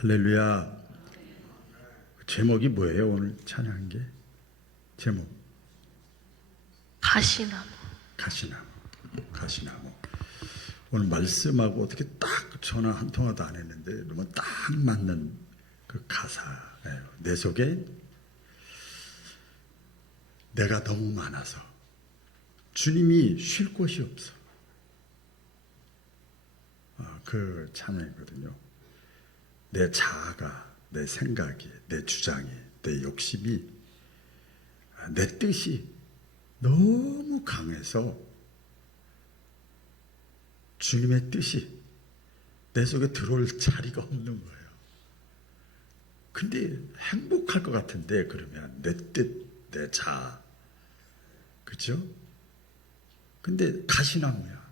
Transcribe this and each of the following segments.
할렐루야. 제목이 뭐예요? 오늘 찬양한 게 제목 가시나무. 가시나무. 오늘 말씀하고 어떻게 딱 전화 한 통화도 안 했는데 너무 딱 맞는 그 가사예요. 내 속에 내가 너무 많아서 주님이 쉴 곳이 없어. 그 찬양이거든요. 내 자아가, 내 생각이, 내 주장이, 내 욕심이, 내 뜻이 너무 강해서 주님의 뜻이 내 속에 들어올 자리가 없는 거예요. 근데 행복할 것 같은데 그러면 내 뜻, 내 자아, 그렇죠? 근데 가시나무야.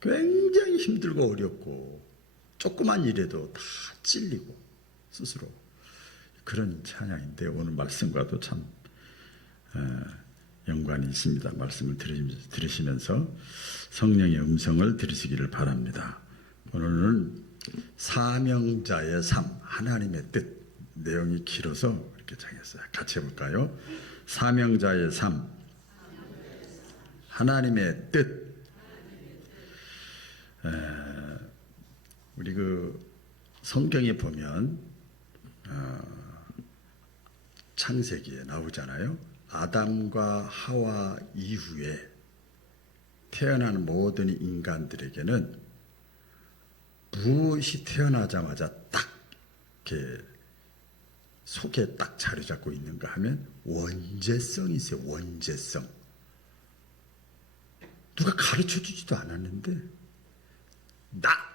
굉장히 힘들고 어렵고 조그만 일에도 다 찔리고 스스로 그런 찬양인데 오늘 말씀과도 참 연관이 있습니다. 말씀을 들으시면서 성령의 음성을 들으시기를 바랍니다. 오늘은 사명자의 삶, 하나님의 뜻, 내용이 길어서 이렇게 정했어요. 같이 해볼까요? 사명자의 삶, 하나님의 뜻. 우리 그 성경에 보면 창세기에 나오잖아요. 아담과 하와 이후에 태어난 모든 인간들에게는 무엇이 태어나자마자 딱 이렇게 속에 딱 자리 잡고 있는가 하면 원죄성이 있어요. 원죄성. 누가 가르쳐 주지도 않았는데 나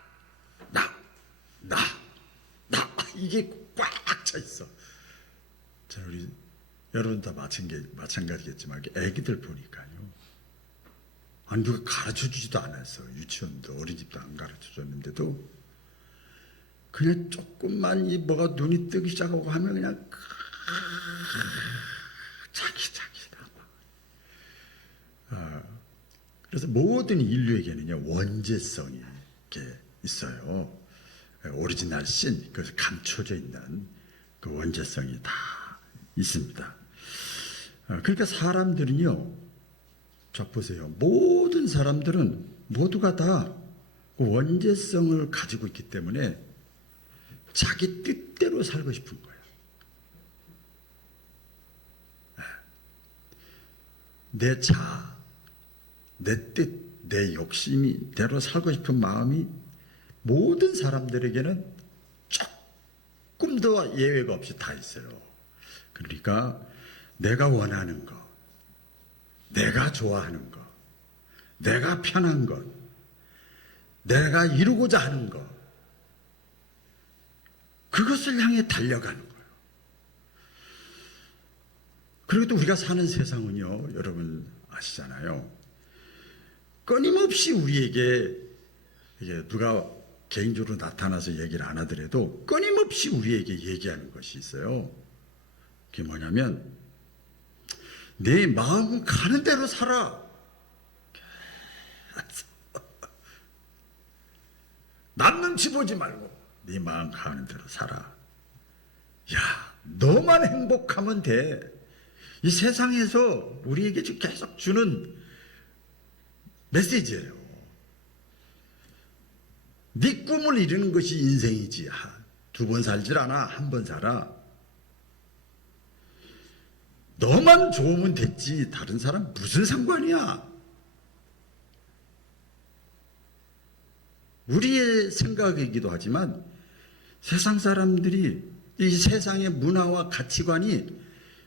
이게 꽉 차 있어. 저는 우리 여러분 다 마찬가지겠지만 애기들 보니까요. 아니 누가 가르쳐 주지도 않았어. 유치원도 어린이집도 안 가르쳐 줬는데도 그냥 조금만 이 뭐가 눈이 뜨기 시작하고 하면 그냥 자기다. 그래서 모든 인류에게는요 원죄성이 이렇게 있어요. 오리지널 신, 그래서 감춰져 있는 그 원죄성이 다 있습니다. 그러니까 사람들은요, 자 보세요. 모든 사람들은 모두가 다 원죄성을 가지고 있기 때문에 자기 뜻대로 살고 싶은 거예요. 내 자아, 내 뜻, 내 욕심이 대로 살고 싶은 마음이 모든 사람들에게는 조금 더 예외가 없이 다 있어요. 그러니까 내가 원하는 것, 내가 좋아하는 것, 내가 편한 것, 내가 이루고자 하는 것, 그것을 향해 달려가는 거예요. 그리고 또 우리가 사는 세상은요, 여러분 아시잖아요. 끊임없이 우리에게 이게 누가 개인적으로 나타나서 얘기를 안 하더라도 끊임없이 우리에게 얘기하는 것이 있어요. 그게 뭐냐면 내 마음 가는 대로 살아. 남 눈치 보지 말고 네 마음 가는 대로 살아. 야, 너만 행복하면 돼. 이 세상에서 우리에게 지금 계속 주는 메시지예요. 네 꿈을 이루는 것이 인생이지. 2번 살질 않아. 1번 살아. 너만 좋으면 됐지. 다른 사람 무슨 상관이야. 우리의 생각이기도 하지만 세상 사람들이 이 세상의 문화와 가치관이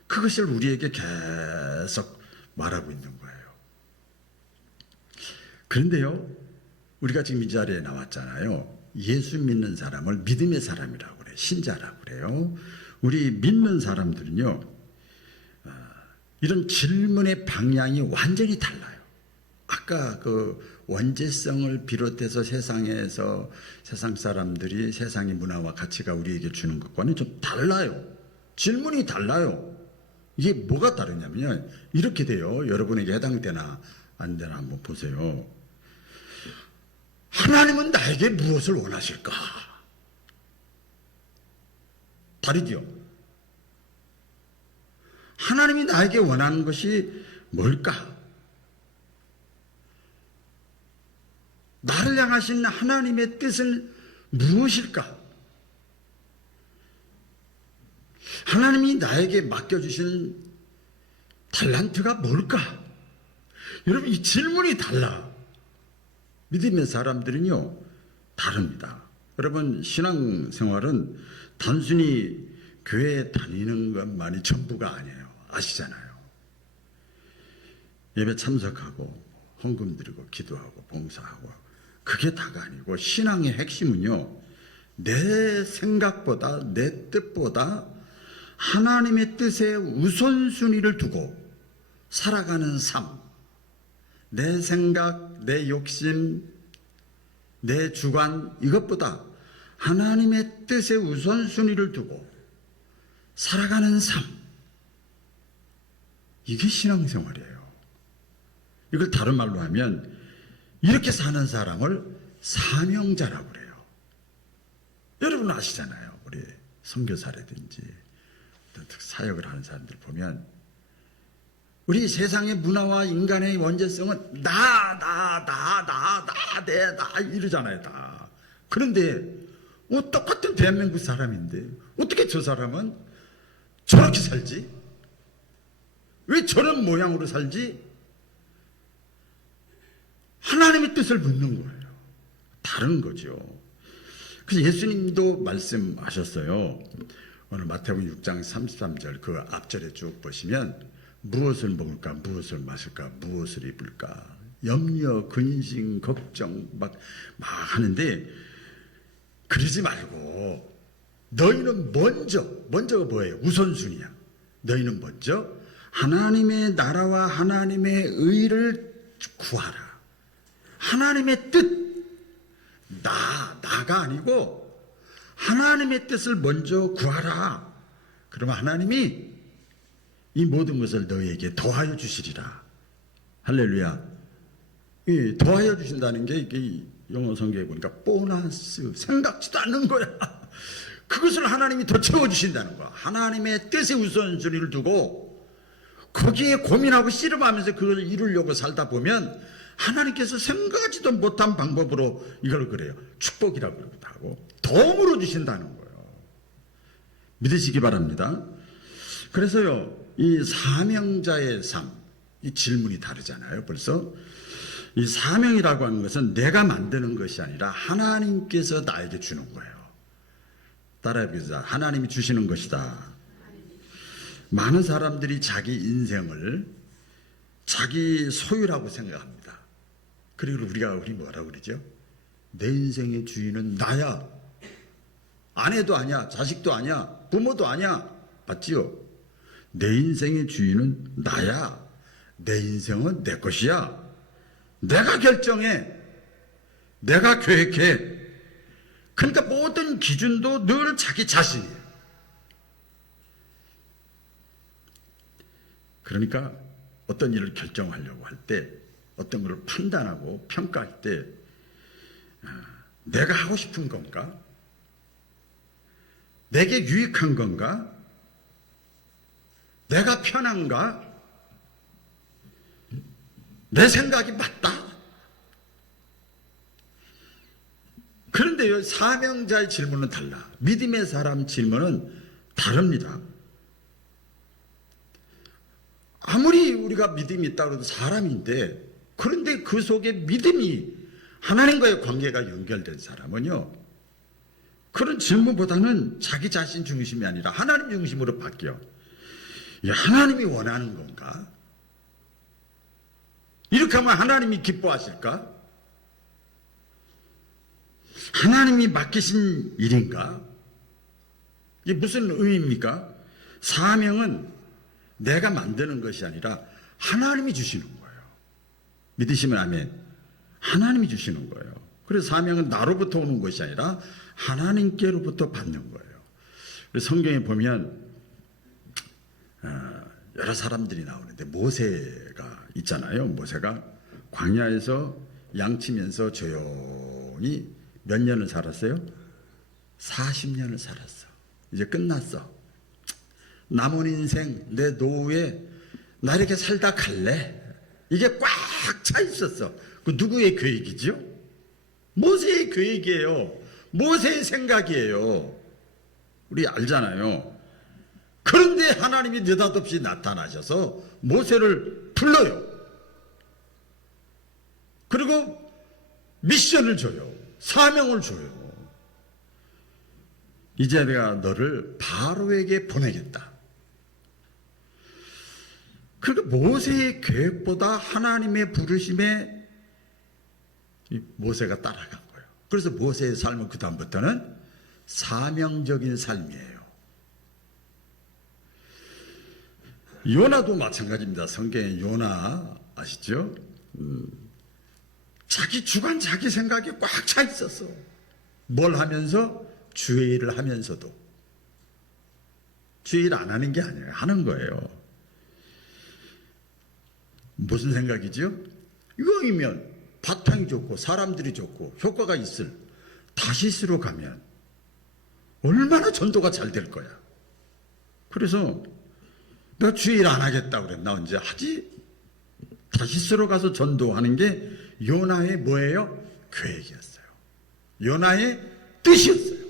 그것을 우리에게 계속 말하고 있는 거예요. 그런데요, 우리가 지금 이 자리에 나왔잖아요. 예수 믿는 사람을 믿음의 사람이라고 그래요. 신자라고 그래요. 우리 믿는 사람들은요, 이런 질문의 방향이 완전히 달라요. 아까 그 원죄성을 비롯해서 세상에서 세상 사람들이 세상의 문화와 가치가 우리에게 주는 것과는 좀 달라요. 질문이 달라요. 이게 뭐가 다르냐면요. 이렇게 돼요. 여러분에게 해당되나 안 되나 한번 보세요. 하나님은 나에게 무엇을 원하실까? 다르죠. 하나님이 나에게 원하는 것이 뭘까? 나를 향하신 하나님의 뜻은 무엇일까? 하나님이 나에게 맡겨주신 달란트가 뭘까? 여러분, 이 질문이 달라. 믿음의 사람들은요, 다릅니다. 여러분, 신앙생활은 단순히 교회에 다니는 것만이 전부가 아니에요. 아시잖아요. 예배 참석하고 헌금 드리고 기도하고 봉사하고 그게 다가 아니고, 신앙의 핵심은요, 내 생각보다 내 뜻보다 하나님의 뜻에 우선순위를 두고 살아가는 삶, 내 생각, 내 욕심, 내 주관, 이것보다 하나님의 뜻에 우선순위를 두고 살아가는 삶, 이게 신앙생활이에요. 이걸 다른 말로 하면 이렇게 사는 사람을 사명자라고 그래요. 여러분 아시잖아요. 우리 선교사라든지 사역을 하는 사람들 보면 우리 세상의 문화와 인간의 원죄성은 나 이러잖아요. 다. 그런데 똑같은 대한민국 사람인데 어떻게 저 사람은 저렇게 살지? 왜 저런 모양으로 살지? 하나님의 뜻을 묻는 거예요. 다른 거죠. 그래서 예수님도 말씀하셨어요. 오늘 마태복음 6장 33절 그 앞절에 쭉 보시면 무엇을 먹을까, 무엇을 마실까, 무엇을 입을까, 염려, 근심, 걱정 막 하는데, 그러지 말고 너희는 먼저가 뭐예요? 우선순위야. 너희는 먼저 하나님의 나라와 하나님의 의를 구하라. 하나님의 뜻, 나가 아니고 하나님의 뜻을 먼저 구하라. 그러면 하나님이 이 모든 것을 너희에게 더하여 주시리라. 할렐루야. 이 더하여 주신다는 게 이게 영어 성경에 보니까 보너스, 생각지도 않는 거야. 그것을 하나님이 더 채워주신다는 거야. 하나님의 뜻에 우선순위를 두고 거기에 고민하고 씨름하면서 그걸 이루려고 살다 보면 하나님께서 생각하지도 못한 방법으로 이걸 그래요. 축복이라고 그러기도 하고 덤으로 주신다는 거예요. 믿으시기 바랍니다. 그래서요, 이 사명자의 삶, 이 질문이 다르잖아요. 벌써 이 사명이라고 하는 것은 내가 만드는 것이 아니라 하나님께서 나에게 주는 거예요. 따라해보자. 하나님이 주시는 것이다. 많은 사람들이 자기 인생을 자기 소유라고 생각합니다. 그리고 우리 뭐라고 그러죠? 내 인생의 주인은 나야. 아내도 아니야, 자식도 아니야, 부모도 아니야. 맞지요? 내 인생의 주인은 나야. 내 인생은 내 것이야. 내가 결정해. 내가 계획해. 그러니까 모든 기준도 늘 자기 자신이에요. 그러니까 어떤 일을 결정하려고 할 때, 어떤 것을 판단하고 평가할 때 내가 하고 싶은 건가? 내게 유익한 건가? 내가 편한가? 내 생각이 맞다? 그런데요, 사명자의 질문은 달라. 믿음의 사람 질문은 다릅니다. 아무리 우리가 믿음이 있다고 해도 사람인데, 그런데 그 속에 믿음이 하나님과의 관계가 연결된 사람은요, 그런 질문보다는 자기 자신 중심이 아니라 하나님 중심으로 바뀌어. 하나님이 원하는 건가? 이렇게 하면 하나님이 기뻐하실까? 하나님이 맡기신 일인가? 이게 무슨 의미입니까? 사명은 내가 만드는 것이 아니라 하나님이 주시는 거예요. 믿으시면 아멘. 하나님이 주시는 거예요. 그래서 사명은 나로부터 오는 것이 아니라 하나님께로부터 받는 거예요. 그래서 성경에 보면 여러 사람들이 나오는데 모세가 있잖아요. 모세가 광야에서 양치면서 조용히 몇 년을 살았어요? 40년을 살았어. 이제 끝났어. 남은 인생 내 노후에 나 이렇게 살다 갈래. 이게 꽉 차 있었어. 그 누구의 계획이죠? 모세의 계획이에요. 모세의 생각이에요. 우리 알잖아요. 그런데 하나님이 느닷없이 나타나셔서 모세를 불러요. 그리고 미션을 줘요. 사명을 줘요. 이제 내가 너를 바로에게 보내겠다. 그러니까 모세의 계획보다 하나님의 부르심에 모세가 따라간 거예요. 그래서 모세의 삶은 그 다음부터는 사명적인 삶이에요. 요나도 마찬가지입니다. 성경에 요나 아시죠? 자기 주관 자기 생각이 꽉 차 있었어. 뭘 하면서? 주의 일을 하면서도. 주의 일 안 하는 게 아니에요. 하는 거예요. 무슨 생각이죠? 이왕이면 바탕이 좋고 사람들이 좋고 효과가 있을 다시스로 가면 얼마나 전도가 잘 될 거야. 그래서 내가 주의 일 안 하겠다고 그래. 나 언제 하지? 다시스로 가서 전도하는 게 요나의 뭐예요? 계획이었어요. 요나의 뜻이었어요.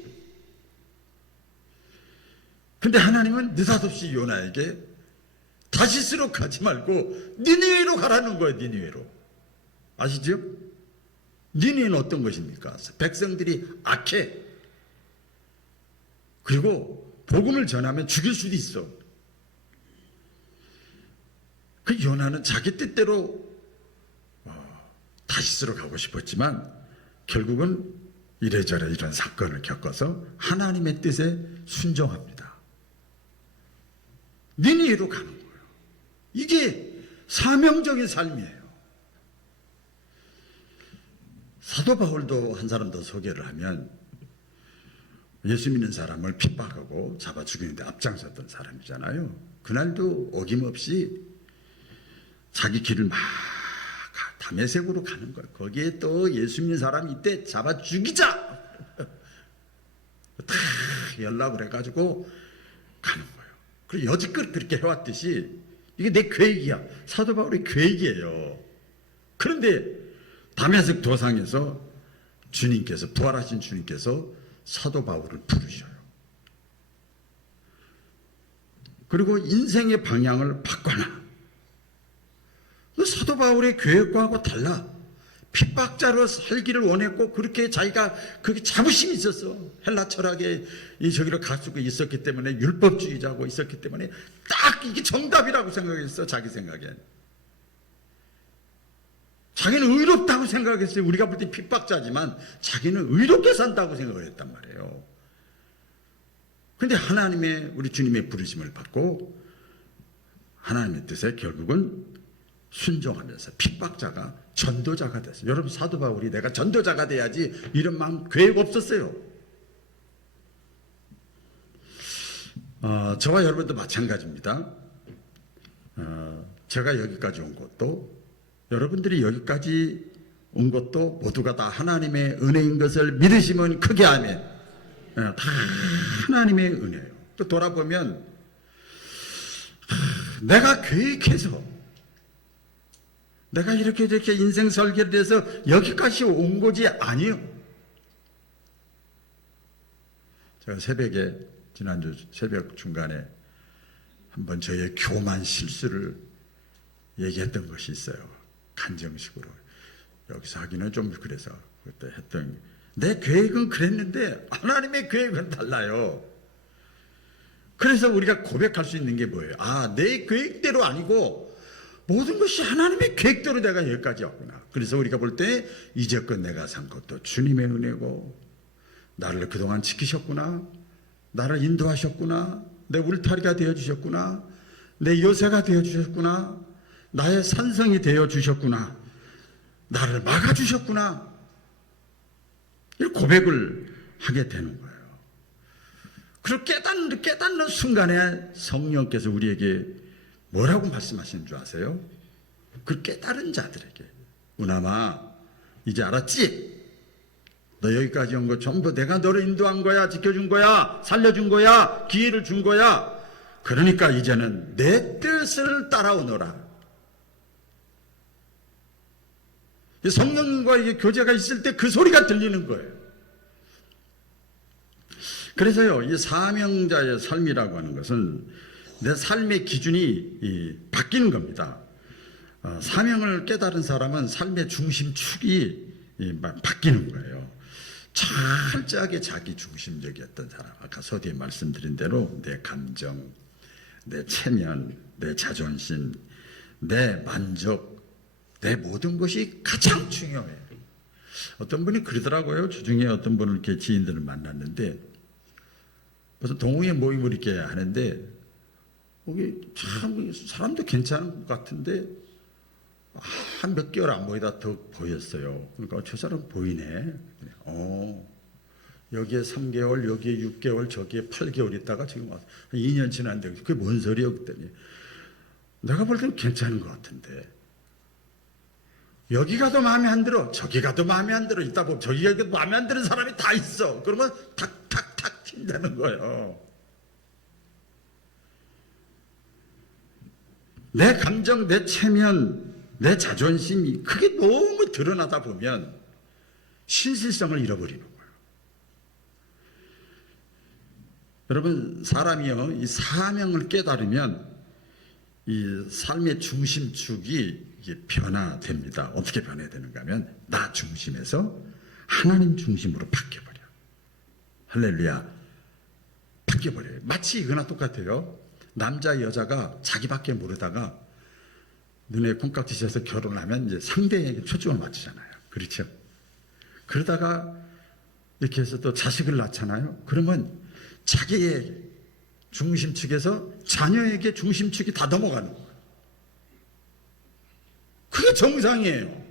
근데 하나님은 느닷없이 요나에게 다시스로 가지 말고 니느웨로 가라는 거예요. 니느웨로. 아시죠? 니느웨는 어떤 것입니까? 백성들이 악해. 그리고 복음을 전하면 죽일 수도 있어. 그 요나는 자기 뜻대로 다시스로 가고 싶었지만 결국은 이래저래 이런 사건을 겪어서 하나님의 뜻에 순종합니다. 니느웨로 가는 거예요. 이게 사명적인 삶이에요. 사도 바울도 한 사람 더 소개를 하면 예수 믿는 사람을 핍박하고 잡아 죽이는데 앞장섰던 사람이잖아요. 그날도 어김없이 자기 길을 막 담에색으로 가는 거예요. 거기에 또 예수 믿는 사람이 이때 잡아 죽이자! 다 연락을 해가지고 가는 거예요. 그리고 여지껏 그렇게 해왔듯이 이게 내 계획이야. 사도 바울의 계획이에요. 그런데 담에색 도상에서 주님께서, 부활하신 주님께서 사도 바울을 부르셔요. 그리고 인생의 방향을 바꿔놔. 사도 바울의 계획과하고 달라. 핍박자로 살기를 원했고 그렇게 자기가 그게 자부심이 있었어. 헬라 철학에 저기로 가지고 있었기 때문에, 율법주의자고 있었기 때문에 딱 이게 정답이라고 생각했어. 자기 생각엔. 자기는 의롭다고 생각했어요. 우리가 볼 때 핍박자지만 자기는 의롭게 산다고 생각을 했단 말이에요. 그런데 하나님의, 우리 주님의 부르심을 받고 하나님의 뜻에 결국은 순종하면서 핍박자가 전도자가 됐어요. 여러분, 사도 바울이 내가 전도자가 돼야지 이런 마음 계획 없었어요. 저와 여러분도 마찬가지입니다. 제가 여기까지 온 것도, 여러분들이 여기까지 온 것도 모두가 다 하나님의 은혜인 것을 믿으시면 크게 아멘. 다 하나님의 은혜예요. 또 돌아보면 내가 계획해서, 내가 이렇게 인생 설계를 해서 여기까지 온 것이 아니에요. 제가 새벽에, 지난주 새벽 중간에 한번 저의 교만 실수를 얘기했던 것이 있어요. 간정식으로. 여기서 하기는 좀 그래서 그때 했던, 내 계획은 그랬는데 하나님의 계획은 달라요. 그래서 우리가 고백할 수 있는 게 뭐예요? 내 계획대로 아니고 모든 것이 하나님의 계획대로 내가 여기까지 왔구나. 그래서 우리가 볼 때 이제껏 내가 산 것도 주님의 은혜고, 나를 그동안 지키셨구나, 나를 인도하셨구나, 내 울타리가 되어주셨구나, 내 요새가 되어주셨구나, 나의 산성이 되어주셨구나, 나를 막아주셨구나, 이렇게 고백을 하게 되는 거예요. 그리고 깨닫는 순간에 성령께서 우리에게 뭐라고 말씀하시는 줄 아세요? 그 깨달은 자들에게, 우나마 이제 알았지? 너 여기까지 온 거 전부 내가 너를 인도한 거야, 지켜준 거야, 살려준 거야, 기회를 준 거야. 그러니까 이제는 내 뜻을 따라오너라. 성령과의 교제가 있을 때 그 소리가 들리는 거예요. 그래서요, 이 사명자의 삶이라고 하는 것은 내 삶의 기준이 바뀌는 겁니다. 사명을 깨달은 사람은 삶의 중심축이 바뀌는 거예요. 철저하게 자기 중심적이었던 사람, 아까 서두에 말씀드린 대로 내 감정, 내 체면, 내 자존심, 내 만족, 내 모든 것이 가장 중요해요. 어떤 분이 그러더라고요. 주중에 어떤 분을 이렇게 지인들을 만났는데 무슨 동호회 모임을 이렇게 하는데 거기 참 사람도 괜찮은 것 같은데 한 몇 개월 안 보이다 더 보였어요. 그러니까 저 사람 보이네. 여기에 3개월, 여기에 6개월, 저기에 8개월 있다가 지금 2년 지났는데 그게 뭔 소리야? 그랬더니 내가 볼 때는 괜찮은 것 같은데 여기 가도 마음에 안 들어, 저기 가도 마음에 안 들어. 있다 보면 저기 가도 마음에 안 드는 사람이 다 있어. 그러면 탁탁탁 튄다는 거예요. 내 감정, 내 체면, 내 자존심이 그게 너무 드러나다 보면 신실성을 잃어버리는 거예요. 여러분, 사람이요, 이 사명을 깨달으면 이 삶의 중심축이 이게 변화됩니다. 어떻게 변화되는가 하면 나 중심에서 하나님 중심으로 바뀌어버려. 할렐루야. 바뀌어버려요. 마치 이거나 똑같아요. 남자 여자가 자기밖에 모르다가 눈에 콩깍지 씌어서 결혼하면 이제 상대에게 초점을 맞추잖아요. 그렇죠? 그러다가 이렇게 해서 또 자식을 낳잖아요. 그러면 자기의 중심축에서 자녀에게 중심축이 다 넘어가는 거예요. 그게 정상이에요.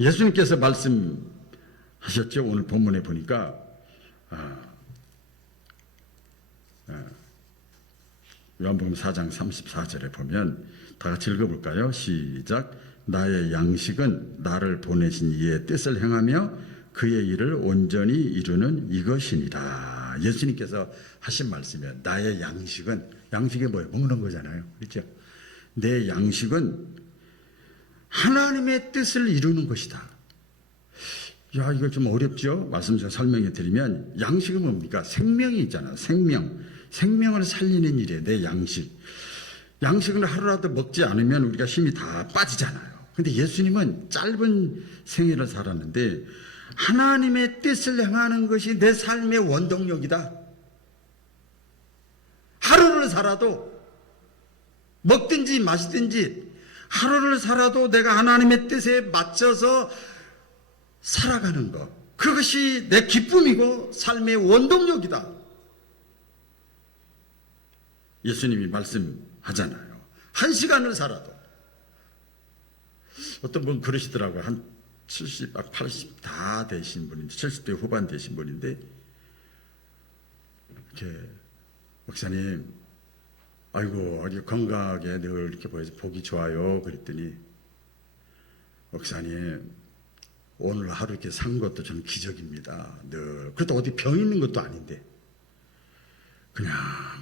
예수님께서 말씀하셨죠. 오늘 본문에 보니까 요한복음 4장 34절에 보면 다 같이 읽어볼까요? 시작. 나의 양식은 나를 보내신 이의 뜻을 행하며 그의 일을 온전히 이루는 이것이니라. 예수님께서 하신 말씀이에요. 나의 양식은, 양식이 뭐예요? 먹는 거잖아요. 그렇죠? 내 양식은 하나님의 뜻을 이루는 것이다. 야, 이거 좀 어렵죠? 말씀 좀 설명해 드리면 양식은 뭡니까? 생명이 있잖아. 생명을 살리는 일이에요. 내 양식. 양식을 하루라도 먹지 않으면 우리가 힘이 다 빠지잖아요. 근데 예수님은 짧은 생애를 살았는데 하나님의 뜻을 행하는 것이 내 삶의 원동력이다. 하루를 살아도 먹든지 마시든지 하루를 살아도 내가 하나님의 뜻에 맞춰서 살아가는 것, 그것이 내 기쁨이고 삶의 원동력이다. 예수님이 말씀하잖아요. 1시간을 살아도. 어떤 분 그러시더라고요. 한 70, 80 다 되신 분인데, 70대 후반 되신 분인데 이렇게 목사님, 아이고 아주 건강하게 늘 이렇게 보여서 보기 좋아요. 그랬더니 목사님, 오늘 하루 이렇게 산 것도 저는 기적입니다. 늘. 그래도 어디 병 있는 것도 아닌데 그냥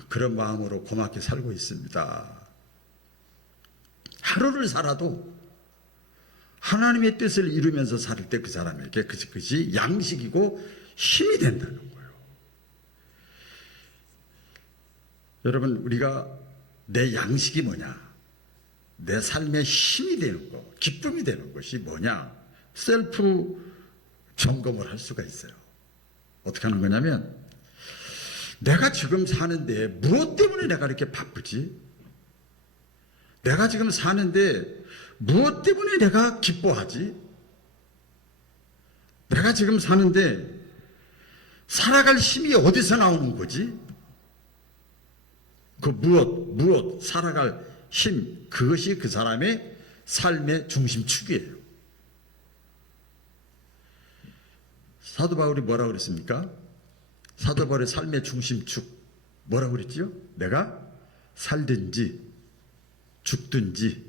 그런 마음으로 고맙게 살고 있습니다. 하루를 살아도 하나님의 뜻을 이루면서 살 때 그 사람에게 그것이 양식이고 힘이 된다는 거예요. 여러분, 우리가 내 양식이 뭐냐? 내 삶의 힘이 되는 것, 기쁨이 되는 것이 뭐냐? 셀프 점검을 할 수가 있어요. 어떻게 하는 거냐면, 내가 지금 사는데 무엇 때문에 내가 이렇게 바쁘지? 내가 지금 사는데 무엇 때문에 내가 기뻐하지? 내가 지금 사는데 살아갈 힘이 어디서 나오는 거지? 그 무엇, 살아갈 힘, 그것이 그 사람의 삶의 중심축이에요. 사도 바울이 뭐라고 그랬습니까? 사도 바울의 삶의 중심축, 뭐라고 그랬지요? 내가 살든지, 죽든지,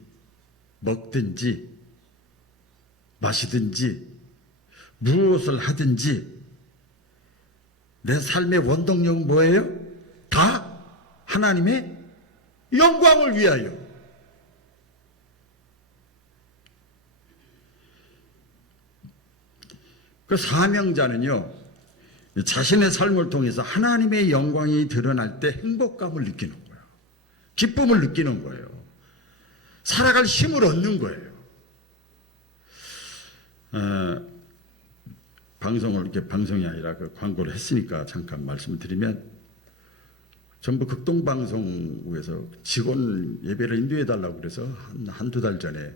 먹든지, 마시든지, 무엇을 하든지 내 삶의 원동력은 뭐예요? 다 하나님의 영광을 위하여. 그 사명자는요, 자신의 삶을 통해서 하나님의 영광이 드러날 때 행복감을 느끼는 거예요. 기쁨을 느끼는 거예요. 살아갈 힘을 얻는 거예요. 방송을 이렇게 방송이 아니라 그 광고를 했으니까 잠깐 말씀을 드리면, 전부 극동방송국에서 직원 예배를 인도해 달라고 그래서 한두 달 전에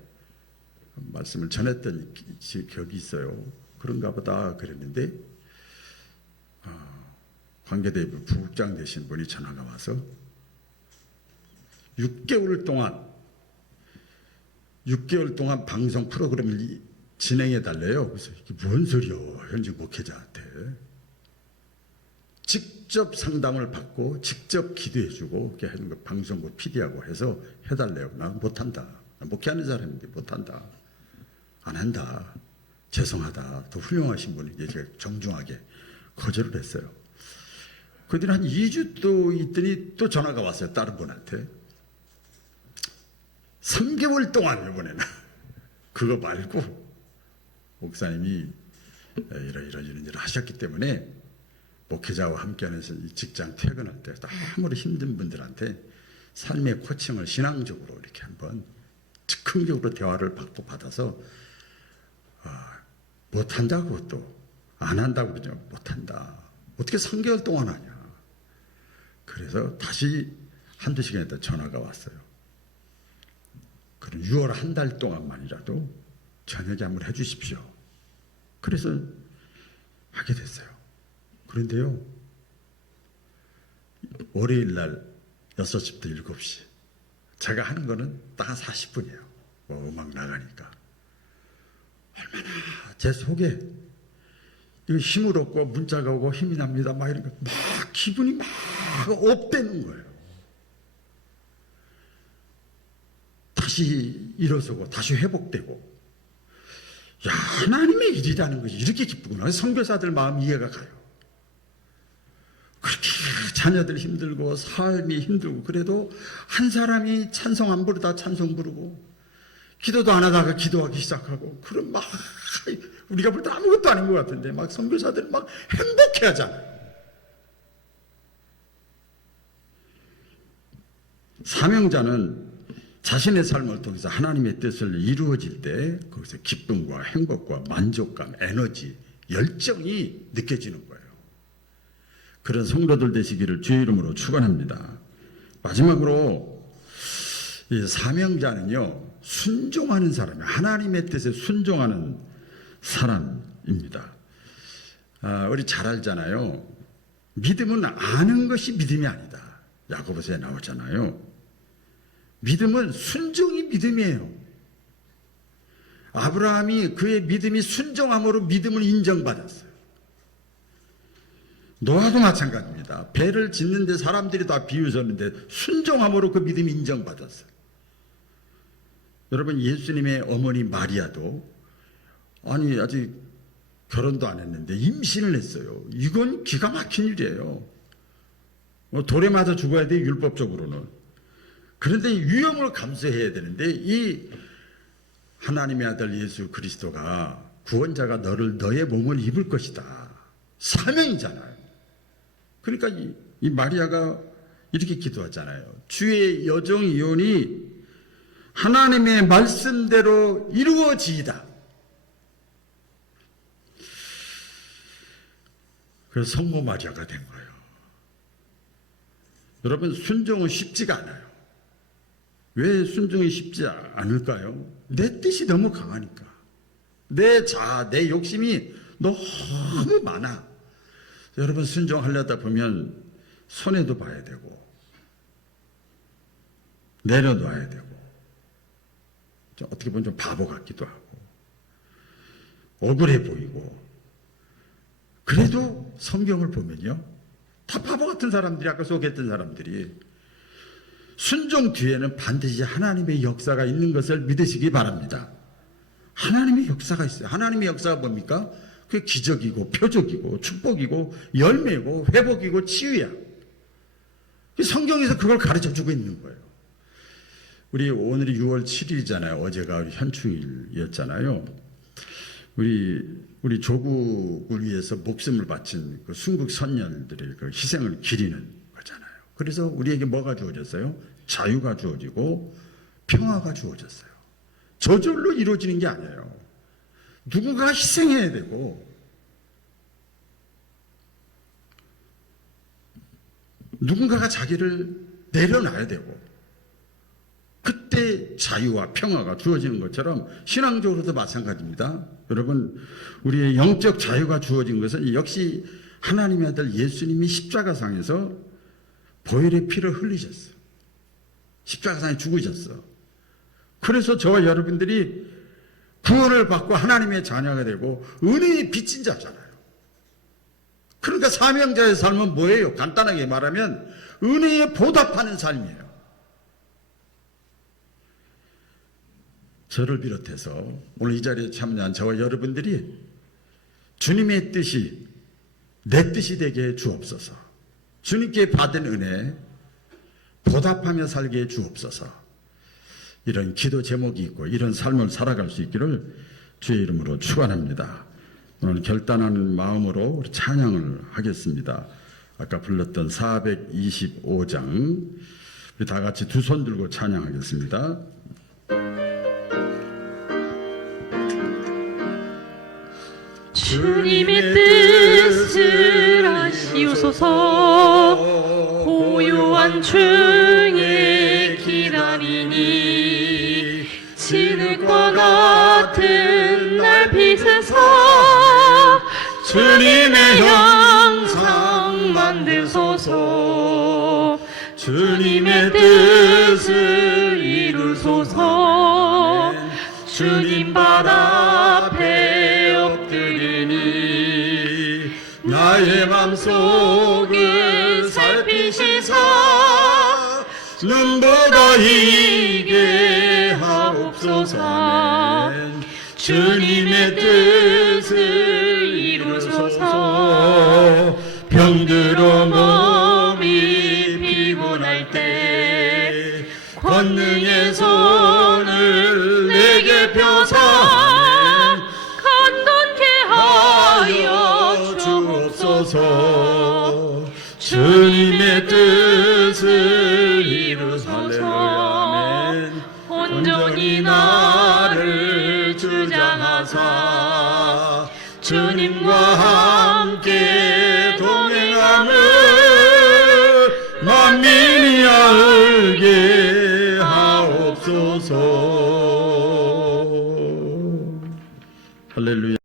말씀을 전했던 기억이 있어요. 그런가 보다 그랬는데, 관계대부 부국장 되신 분이 전화가 와서 6개월 동안 방송 프로그램을 진행해 달래요. 그래서 이게 뭔 소리요? 현직 목회자한테 직접 상담을 받고 직접 기도해주고 이렇게 하는 거 방송국 PD하고 해서 해달래요. 난 못한다. 목회하는 사람인데 못한다. 안 한다. 죄송하다. 더 훌륭하신 분에게 제가 정중하게 거절을 했어요. 그들이 한 2주 또 있더니 또 전화가 왔어요. 다른 분한테. 3개월 동안 이번에는 그거 말고 목사님이 이런 일을 하셨기 때문에 목회자와 함께하는 직장 퇴근할 때 아무리 힘든 분들한테 삶의 코칭을 신앙적으로 이렇게 한번 즉흥적으로 대화를 받아서 못한다고 또 안 한다고 그러죠. 못한다. 어떻게 3개월 동안 하냐. 그래서 다시 한두 시간 있다 전화가 왔어요. 그럼 6월 한 달 동안만이라도 저녁에 한번 해주십시오. 그래서 하게 됐어요. 그런데요, 월요일 날 6시부터 7시 제가 하는 거는 딱 40분이에요. 뭐 음악 나가니까. 얼마나 제 속에 힘을 얻고 문자가 오고 힘이 납니다. 막 이런 거 막 기분이 막 업되는 거예요. 다시 일어서고 다시 회복되고. 야, 하나님의 일이라는 것이 이렇게 기쁘구나. 선교사들 마음 이해가 가요. 그렇게 자녀들 힘들고 삶이 힘들고 그래도 한 사람이 찬송 안 부르다 찬송 부르고 기도도 안 하다가 기도하기 시작하고, 그럼 막 우리가 볼 때 아무것도 아닌 것 같은데 막 선교사들 막 행복해 하잖아요. 사명자는 자신의 삶을 통해서 하나님의 뜻을 이루어질 때 거기서 기쁨과 행복과 만족감, 에너지, 열정이 느껴지는 거예요. 그런 성도들 되시기를 주의 이름으로 축원합니다. 마지막으로 이 사명자는요, 순종하는 사람이에요. 하나님의 뜻에 순종하는 사람입니다. 우리 잘 알잖아요. 믿음은 아는 것이 믿음이 아니다. 야고보서에 나오잖아요. 믿음은 순종이 믿음이에요. 아브라함이 그의 믿음이 순종함으로 믿음을 인정받았어요. 노아도 마찬가지입니다. 배를 짓는데 사람들이 다 비웃었는데 순종함으로 그 믿음이 인정받았어요. 여러분, 예수님의 어머니 마리아도 아니 아직 결혼도 안 했는데 임신을 했어요. 이건 기가 막힌 일이에요. 돌에 맞아 죽어야 돼, 율법적으로는. 그런데 위험을 감수해야 되는데 이 하나님의 아들 예수 그리스도가 구원자가 너의 몸을 입을 것이다. 사명이잖아요. 그러니까 이 마리아가 이렇게 기도하잖아요. 주의 여종 이온이 하나님의 말씀대로 이루어지이다. 그래서 성모 마리아가 된 거예요. 여러분, 순종은 쉽지가 않아요. 왜 순종이 쉽지 않을까요? 내 뜻이 너무 강하니까. 내 욕심이 너무 많아. 여러분, 순종하려다 보면 손해도 봐야 되고 내려놔야 되고 어떻게 보면 좀 바보 같기도 하고 억울해 보이고. 그래도 성경을 보면요, 다 바보 같은 사람들이, 아까 소개했던 사람들이 순종 뒤에는 반드시 하나님의 역사가 있는 것을 믿으시기 바랍니다. 하나님의 역사가 있어요. 하나님의 역사가 뭡니까? 그 기적이고 표적이고 축복이고 열매고 회복이고 치유야. 성경에서 그걸 가르쳐주고 있는 거예요. 우리 오늘이 6월 7일이잖아요. 어제가 우리 현충일이었잖아요. 우리 조국을 위해서 목숨을 바친 그 순국 선열들의 그 희생을 기리는 거잖아요. 그래서 우리에게 뭐가 주어졌어요? 자유가 주어지고 평화가 주어졌어요. 저절로 이루어지는 게 아니에요. 누군가가 희생해야 되고, 누군가가 자기를 내려놔야 되고, 그때 자유와 평화가 주어지는 것처럼 신앙적으로도 마찬가지입니다. 여러분, 우리의 영적 자유가 주어진 것은 역시 하나님의 아들 예수님이 십자가상에서 보혈의 피를 흘리셨어요. 십자가상에 죽으셨어. 그래서 저와 여러분들이 구원을 받고 하나님의 자녀가 되고 은혜의 빚진 자잖아요. 그러니까 사명자의 삶은 뭐예요? 간단하게 말하면 은혜에 보답하는 삶이에요. 저를 비롯해서 오늘 이 자리에 참여한 저와 여러분들이 주님의 뜻이 내 뜻이 되게 해 주옵소서. 주님께 받은 은혜 보답하며 살게 해 주옵소서. 이런 기도 제목이 있고 이런 삶을 살아갈 수 있기를 주의 이름으로 축원합니다. 오늘 결단하는 마음으로 우리 찬양을 하겠습니다. 아까 불렀던 425장 우리 다 같이 두 손 들고 찬양하겠습니다. 주님의 뜻을 아시옵소서. 고요한 중에 기다리니 진흙과 같은 날 빚으사 주님의 형상 만드소서. 주님의 뜻을 이루소서. 주님 발 앞에 엎드리니 나의 맘속을 살피시사 눈보다 이게 하옵소서. 주님의 뜻을 이루소서. 병들어 몸이 피곤할 때 권능의 손을 내게 펴사 간단케 하여 주옵소서. 주님의 뜻을 이루소서. 온전히 나를 주장하사 주님과 함께 동행함을 만민이 알게 하옵소서. 할렐루야.